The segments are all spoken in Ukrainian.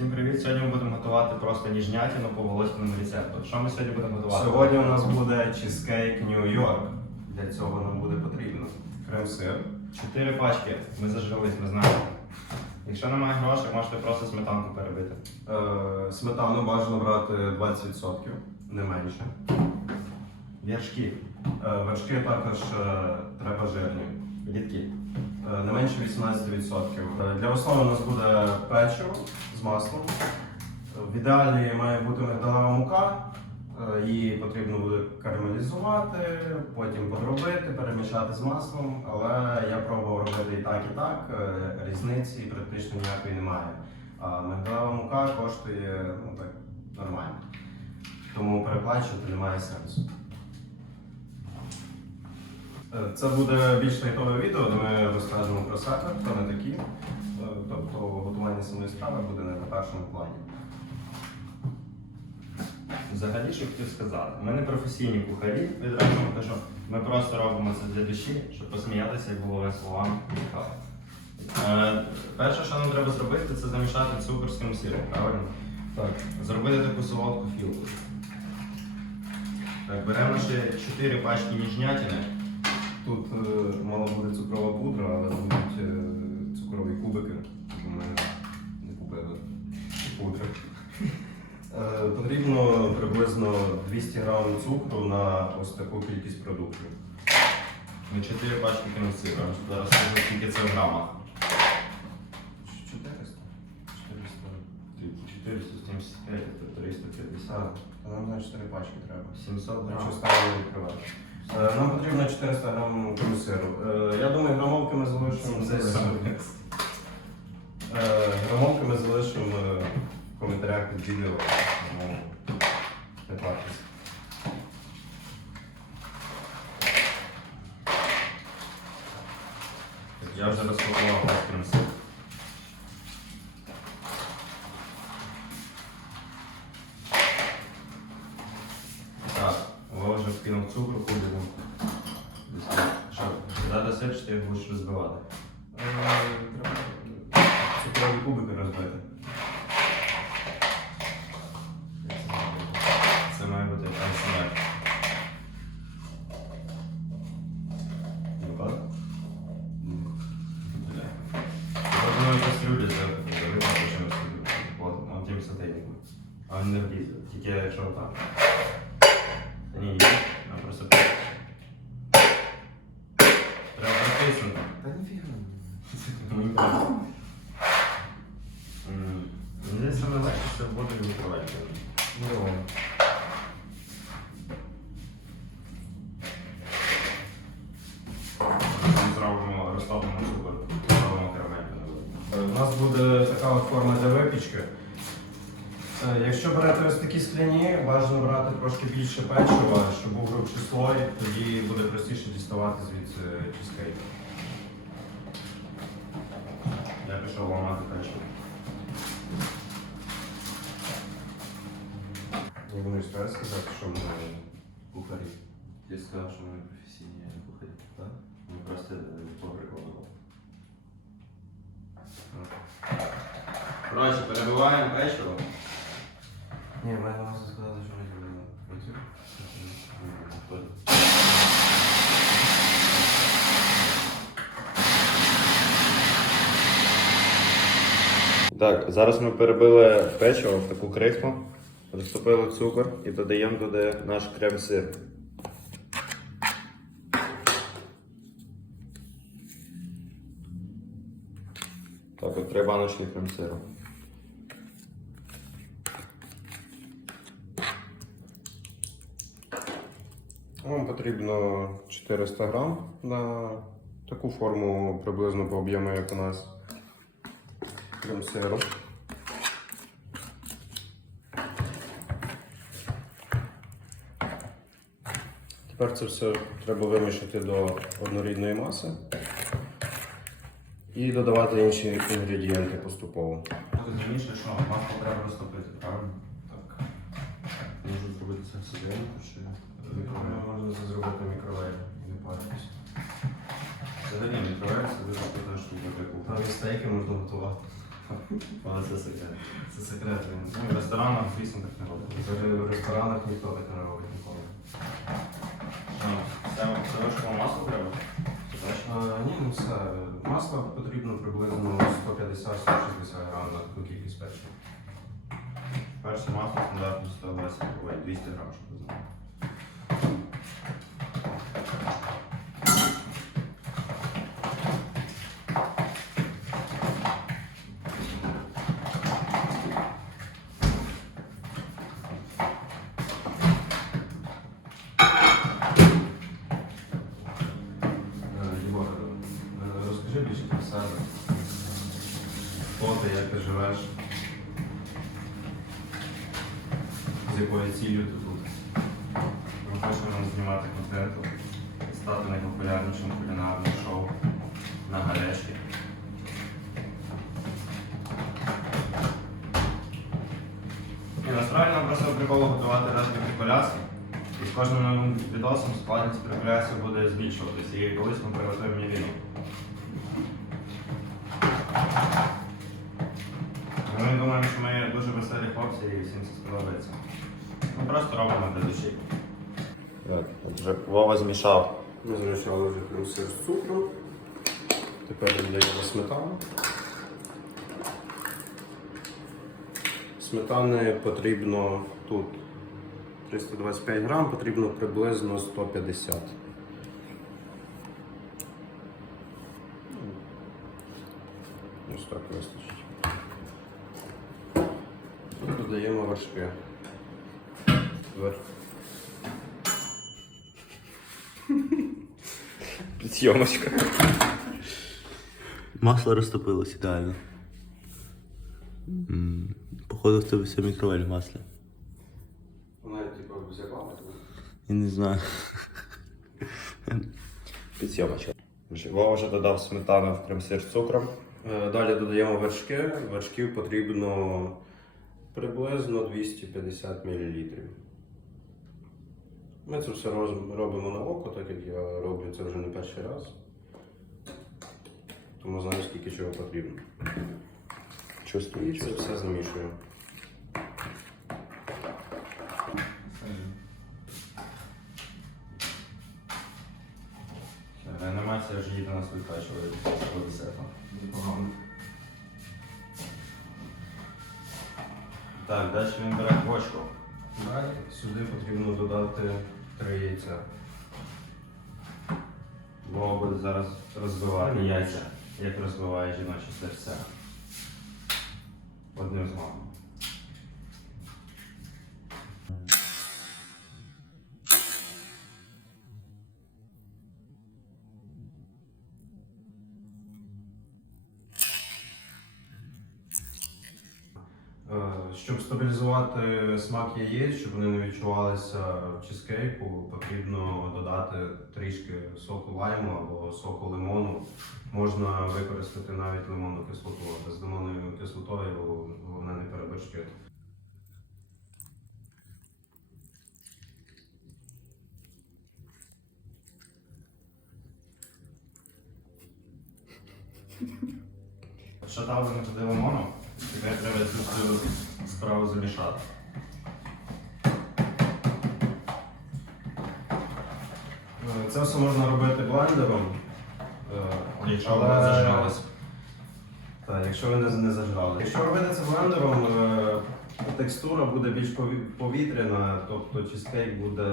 Всім привіт! Сьогодні ми будемо готувати просто ніжнятину по волоському рецепту. Що ми сьогодні будемо готувати? Сьогодні у нас буде чизкейк Нью-Йорк. Для цього нам буде потрібно крем-сир. Чотири пачки. Ми зажились, ми знаємо. Якщо немає грошей, можете просто сметанку перебити. Е, Сметану бажано брати 20%, не менше. Віршки. Е, Вершки також е, треба жирні. Рідкі. Е, Не менше 18%. Е, Для основи у нас буде печиво з маслом. В ідеалі має бути мигдалева мука. Е, Її потрібно буде карамелізувати, потім подробити, перемішати з маслом. Але я пробував робити і так, і так. Різниці практично ніякої немає. А мигдалева мука коштує ну, так, нормально. Тому переплачувати немає сенсу. Е, Це буде більш лайтове відео, де ми розкажемо про себе, хто ми такі. Е, Тобто готування самої страви буде не на першому плані. Взагалі, що хотів сказати, ми не професійні кухарі, відразу кажу. Ми просто робимо це для душі, щоб посміятися і було весело вам цікаво. Е, перше, що нам треба зробити, це замішати цукор з тим сиром, правильно? Так. Зробити таку солодку філку. Так, беремо ще 4 пачки ніжнятини. Тут е, мала буде цукрова пудра, але будуть е, цукрові кубики, бо ми не купили пудри. Е, Потрібно приблизно 200 грам цукру на ось таку кількість продуктів. Ми 4 пачки крем-сира. Зараз скажу, скільки це в грамах. 400? 475, 350. Так, то нам на 4 пачки треба. 700 Якщо грамів. ставимо відкривати. Е, Нам потрібно 400 грам сиру. Е, Я думаю, грамовки ми залишимо десь. Е, Грамовки ми залишимо в коментарях під відео. Тому не парьтесь. Я вже розпакував весь крем-сир. Так, Вкинув цукру кубиком. Десь так. Що, сюди досить, чи ти будеш розбивати? Е, Треба цукрові кубики розбити. Це має бути АСМР. Ну так? Бля. В одної кастрюлі зверху залити, а потім розкидати. От, от тим сотейнику. А він не влізе, тільки якщо отак. Та ні, ні, а просто Треба притиснути. Та ніфіга. Мені кажуть. М, Мені здається, саме легше це воду і мікровельку. Зробимо розтопимо цукор, зробимо карамельку на воду. Е, У нас буде така от форма для випічки. Е, Якщо берете ось такі скляні, бажано брати трошки більше печива, щоб був грубший слой, тоді буде простіше діставати звідси чизкейк. Я пішов ламати печиво. Я думаю, що треба сказати, що ми кухарі. Ти сказав, що ми не професійні кухарі. Так? Ми просто по прикладу. Коротше, перебиваємо печиво. Ні, в мене вас сказали, Так, зараз ми перебили печиво в таку крихму, розтопили цукор і додаємо туди наш крем-сир. Так, от три баночки крем-сиру. Вам потрібно 400 грам на таку форму приблизно по об'єму, як у нас крем сиру. Тепер це все треба вимішати до однорідної маси і додавати інші інгредієнти поступово. Ти що масло треба розтопити, правильно? Так. Можу зробити це все чи Можна це зробити в мікроволі, не паритись. Взагалі мікровель це дуже штука для кухні. Там і стейки можна готувати. Але це секрет. Це секрет. Ну, в ресторанах, звісно, так не робить. В ресторанах ніхто так не робить ніколи. Це масло треба? Ні, ну все. Масло потрібно приблизно 150-160 грам на таку кількість печива. Перше масло стандартно 120, ой, 200 грам, щоб ви знали. Е, Єгор, е, розкажи більше про себе. Хто ти, як ти живеш? З якою ціллю ти тут? Ми хочемо знімати контенту, стати найпопулярнішим кулінарним шоу на Галешки. І насправді нам просто приколу готувати різні приколяски. І з кожним новим відосом складність приколясів буде збільшуватися. І колись ми приготуємо відео. Ми думаємо, що ми дуже веселі хлопці і всім це. Ми просто робимо для душі. Так, отже, Вова змішав. Ми змішали вже крем-сир з цукром. Тепер додаємо сметану. Сметани потрібно тут 325 грам, потрібно приблизно 150. Ось так вистачить. Додаємо вершки. Вер- Підсйомочка. Масло розтопилось ідеально. М, Походу в тебе вся мікровель в маслі. Вона типу взяла. Я не знаю. Підсйомочка. Вова вже додав сметану в крем-сир з цукром. Е, Далі додаємо вершки. Вершків потрібно приблизно 250 мл. Ми це все робимо на око, так як я роблю це вже не перший раз. Тому знаю, скільки чого потрібно. І Чувствую. це все замішуємо. Реанімація вже їде на свою качу, буде сефа. Непогано. Так, далі він бере бочку. Далі сюди потрібно додати 3 яйця. Бо буде зараз розбивати яйця, як розбиває жіноче серце. Одним з мамою. Щоб стабілізувати смак яєць, щоб вони не відчувалися чизкейку, потрібно додати трішки соку лайму або соку лимону. Можна використати навіть лимонну кислоту, а з лимонною кислотою головне не переборщити. Шатавлено туди лимону, тепер треба цю справу замішати. Е, Це все можна робити блендером. е, Якщо але- вона зажиналась. Так, якщо ви не, не зажрали. Якщо робити це блендером, е, текстура буде більш повітряна, тобто чизкейк буде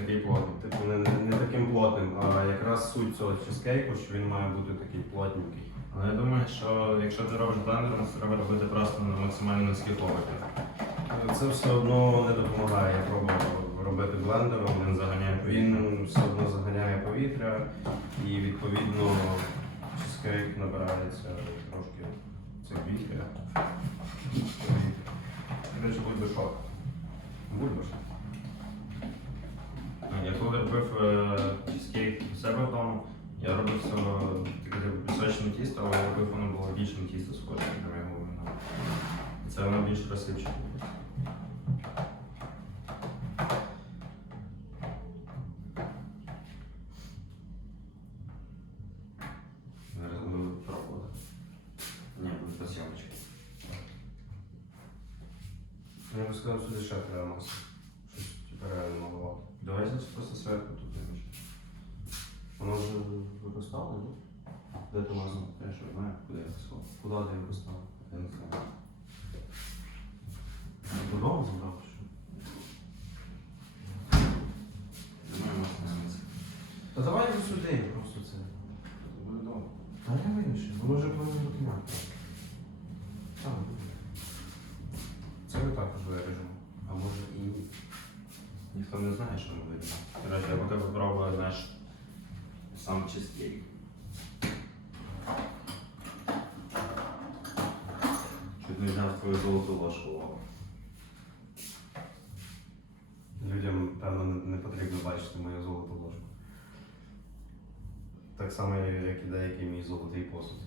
Такий плотний. типу, не, не таким плотним, а якраз суть цього чизкейку, що він має бути такий плотненький. Але я думаю, що якщо ти робиш блендером, це треба робити просто на максимально низьких обертів. Е, Це все одно не допомагає. Я пробував робити блендером. Він заганяє повітря. Він все одно заганяє повітря і відповідно чизкейк набирається трошки цих вітря. Коротше, бульбашок. Бульбаш. Я коли робив е, чизкейк у себе вдома, я робив все таке типу, пісочне тісто, але я робив воно було більше на тісто схоже, на його вино. І це воно більш красивше. було. Зараз буду пробувати. Ні, буде посьомочки. Я би сказав, що ще треба масло. Щось типу реально маловато. Давай зараз просто зверху виростало, ні? Де ти масло? Я що знаю, куди я сховав. Куди ти його поставив? Я не знаю. Додому забрав чи що? Немає масла на місці. Та давай сюди, просто це. Буде добре. Та я вирішив, ну може мати. Так, буде. Це ми також виріжемо. А може і ні. Ніхто не знає, що ми вийде. Коротше, я поки попробую наш сам чизкейк. Чуть не взяв твою золоту ложку. лава. Людям, певно, не- потрібно бачити мою золоту ложку. Так само, як і деякий мій золотий посуд.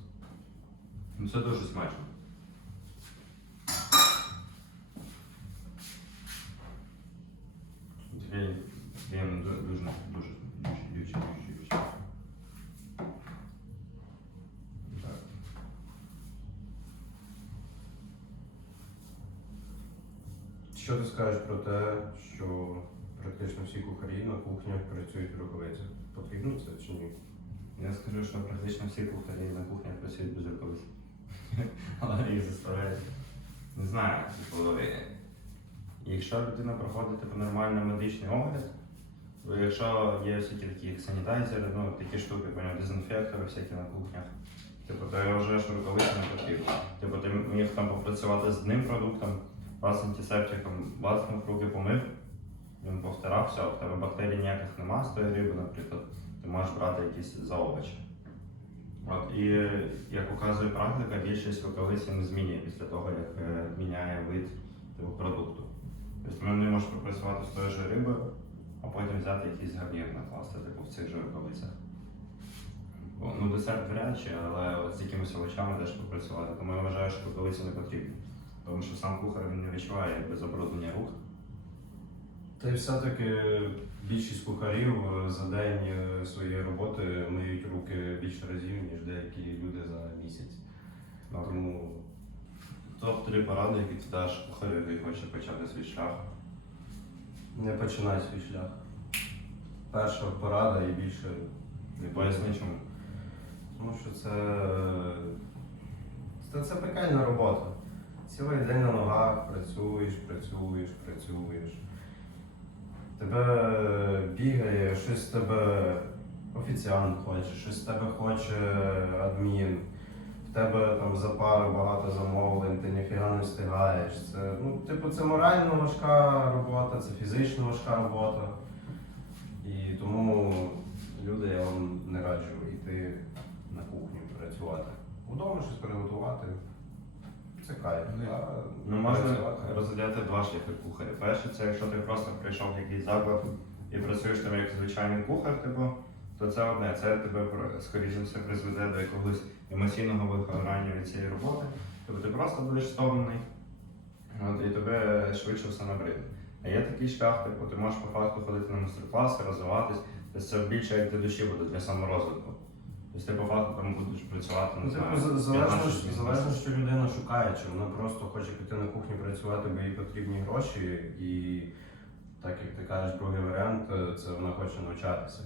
Ну це дуже смачно. Такий він дуже, дуже, дуже, дуже, дуже, дуже. Так. Що ти скажеш про те, що практично всі кухарі на кухнях працюють в рукавицях? Потрібно це чи ні? Я скажу, що практично всі кухарі на кухнях працюють без рукавиць. Але їх заставляють. Не знаю, типу, якщо людина проходить типу, нормальний медичний огляд, то якщо є всякі такі санітайзери, ну такі штуки, поняв, дезінфектори всякі на кухнях, типу, то я що рукавиці не потрібно. Типу, ти міг там попрацювати з одним продуктом, вас антисептиком, бацнув руки помив, він повтирав, все, в тебе бактерій ніяких нема з тої риби, наприклад ти можеш брати якісь за овочі. От, і як показує практика, більшість рукавиць не змінює після того, як е, міняє вид типу, продукту. Тобто ми не можеш попрацювати з тою ж рибою, а потім взяти якийсь гарнір накласти типу, в цих же рукавицях. Ну, десерт вряд чи, але от з якимись овочами теж попрацювати. Тому я вважаю, що рукавиці не потрібні. Тому що сам кухар він не відчуває якби, забруднення рук. Та й все-таки більшість кухарів е, за день е, своєї роботи миють руки більше разів, ніж деякі люди за місяць. Тому Топ-3 поради, які ти даш кухарю, який хоче почати свій шлях. не починай свій шлях. Перша порада і більше Не поясни чому. Тому що це, це, це пекельна робота. Цілий день на ногах працюєш, працюєш, працюєш. Тебе бігає, щось з тебе офіціант хоче, щось тебе хоче адмін. В тебе там за пару багато замовлень, ти ніфіга не встигаєш. Це, ну, типу, це морально важка робота, це фізично важка робота. І тому люди я вам не раджу йти на кухню працювати. Удома щось приготувати. Це кайф. Ну, а Ну, можна працювати- розділяти два шляхи кухаря. Перше, це якщо ти просто прийшов в якийсь заклад і працюєш там як звичайний кухар, типу, то це одне. Це тебе скоріше все призведе до якогось емоційного вигорання від цієї роботи. Тобто ти просто будеш стомлений, от, і тебе швидше все набридне. А є такий шлях, типу, ти можеш по факту ходити на майстер-класи, розвиватись, тобто це більше як для душі буде, для саморозвитку. Тобто ти по факту там будеш працювати, Ну, типу, залежно, залежно, що людина шукає, чи вона просто хоче піти на кухню працювати, бо їй потрібні гроші, і так як ти кажеш, другий варіант е, це вона хоче навчатися.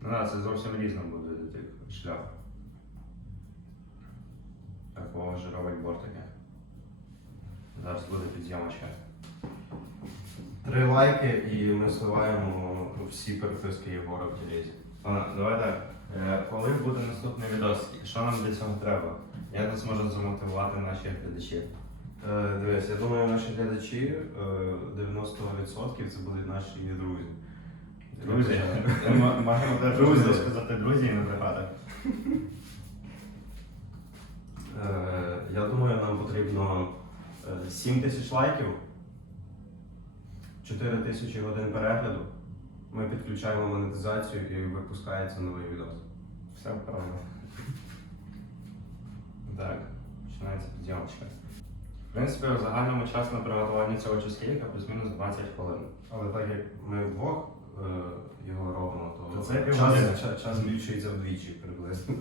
Ну да, це зовсім різно буде тип, шлях. Так, о, жировий бортики. Зараз буде підйомочка. Три лайки і ми сливаємо всі переписки Єгора в Тілезі. Ладно, давай так. Е, Коли буде наступний відос? Що нам для цього треба? Як нас можуть замотивувати наші глядачі? Е, Дивись, я думаю, наші глядачі е, 90% це будуть наші друзі. Друзі, ми можемо теж Друзі. друзі сказати друзі і не бригада. Е, Я думаю, нам потрібно е, 7 тисяч лайків, 4 тисячі годин перегляду. Ми підключаємо монетизацію і випускається новий відос. Все правильно. Так, починається підйомочка. В принципі, в загальному час на приготування цього чизкейка плюс-мінус 20 хвилин. Але так як ми вдвох е, його робимо, то, це час, півгодини. час, час збільшується вдвічі приблизно.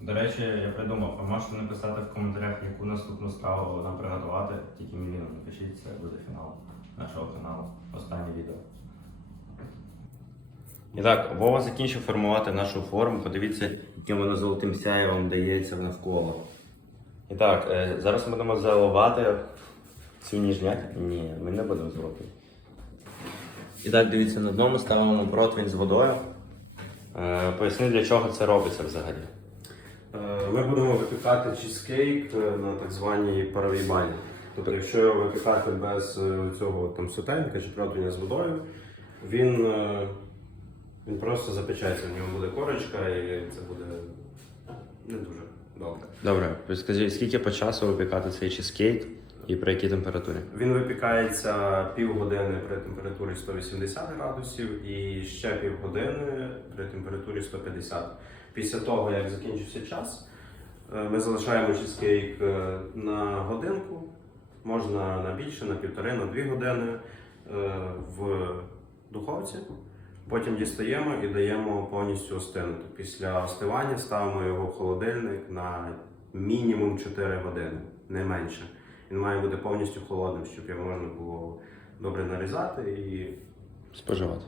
До речі, я придумав, ви можете написати в коментарях, яку наступну страву нам приготувати. Тільки Міліну напишіть, це буде фінал нашого каналу. Останнє відео. І так, Вова закінчив формувати нашу форму. Подивіться, яким воно золотим сяєвом дається навколо. І так, е, зараз ми будемо заливати цю ніжнять. Ні, ми не будемо заливати. І так, дивіться, на дно ми ставимо противень з водою. Е, Поясню, для чого це робиться взагалі. Е, Ми будемо випікати чизкейк е, на так званій паровій бані. Тобто, якщо його випікати без е, цього там сотейника чи противня з водою, він, він просто запечеться, в ньому буде корочка і це буде не дуже добре. Добре, скажіть, скільки по часу випікати цей чизкейк і при якій температурі? Він випікається півгодини при температурі 180 градусів і ще півгодини при температурі 150. Після того, як закінчився час, е, ми залишаємо чизкейк е, на годинку, можна на більше, на півтори, на дві години е, в духовці. Потім дістаємо і даємо повністю остинути. Після остивання ставимо його в холодильник на мінімум 4 години, не менше. Він має бути повністю холодним, щоб його можна було добре нарізати і, Споживати.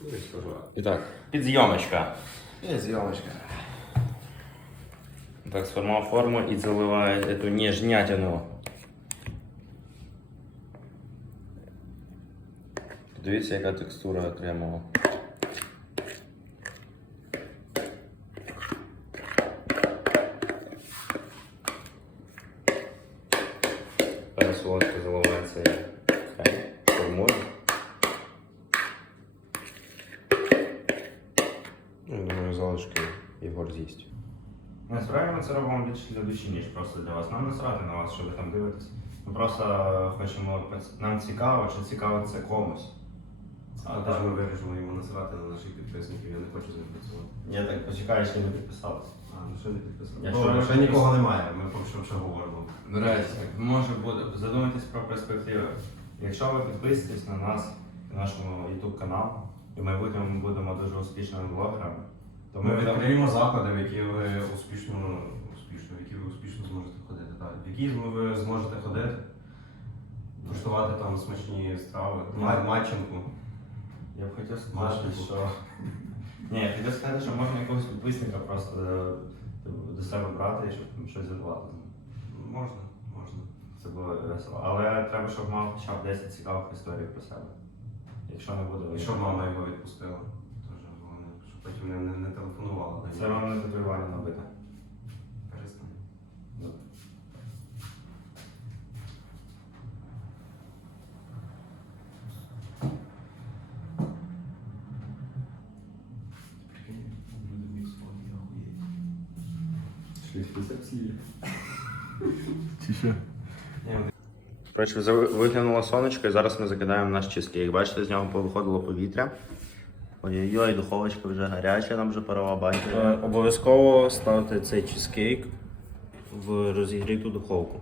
ну, і споживати. І так, підйомочка. Є зйомочка. Так, сформував форму і заливає цю ніжнятину. Дивіться, яка текстура отримала. Зараз солодко заливається і хай формує. Єгор з'їсть. Насправді ми це робимо більше для душі, ніж просто для вас. Нам не срати на вас, що ви там дивитесь. Ми просто хочемо, нам цікаво, чи цікаво це комусь. А А так. теж ми вирішили йому насрати на наших підписників, я не хочу з ним працювати. Я так почекаю, що не підписалися. А, ну що не підписали? Я Ну, що, ще не нікого немає, ми поки що вже говоримо. До може бути, задумайтесь про перспективи. Якщо ви підписуєтесь на нас, на нашому YouTube канал, і в майбутньому ми будемо дуже успішними блогерами, то ми відкриємо заклади, в які ви успішно, успішно, в які ви успішно зможете ходити. Так. В які ви зможете ходити, куштувати там смачні страви, ма- маченку. Я б хотів сказати, Машнику. що. Ні, я хотів сказати, що можна якогось підписника просто е, до себе брати і щоб щось задавати. Можна, можна. Це було весело. Але треба, щоб мав хоча б 10 цікавих історій про себе. Якщо не буде, І щоб мама його відпустила. Потім не, не, не телефонувала. Це вам не татуювання набите. Перестань. Добре. Коротше, виглянуло сонечко і зараз ми закидаємо наш чизкейк. Бачите, з нього повиходило повітря. Ой-ой-ой, духовочка вже гаряча, нам вже парова бачити. Обов'язково ставте цей чизкейк в розігріту духовку.